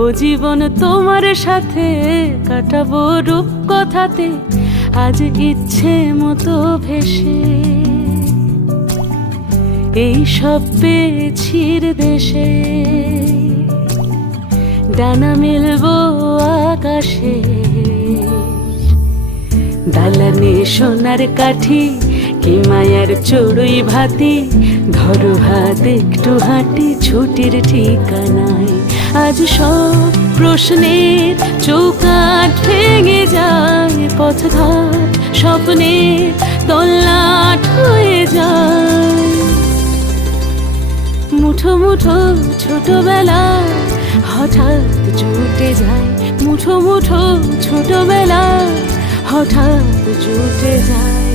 ও জীবন তোমার সাথে কাটাবো রূপকথাতে, আজ ইচ্ছে মতো ভেসে এই সব পেয়েছির দেশে। ডানা মেলবো আকাশে, দালানে সোনার কাঠি কি মায়ার চড়ুই ভাতি, ধরো হাত একটু হাঁটি ছুটির ঠিকানায়। আজ সব প্রশ্নের চৌকাঠ ভেঙে যায়, পথঘাট স্বপ্নের তল্লাট হয়ে যায়। মুঠো মুঠো ছোটবেলা হঠাৎ জুটে যায়, মুঠো মুঠো ছোটবেলা হঠাৎ জুটে যায়।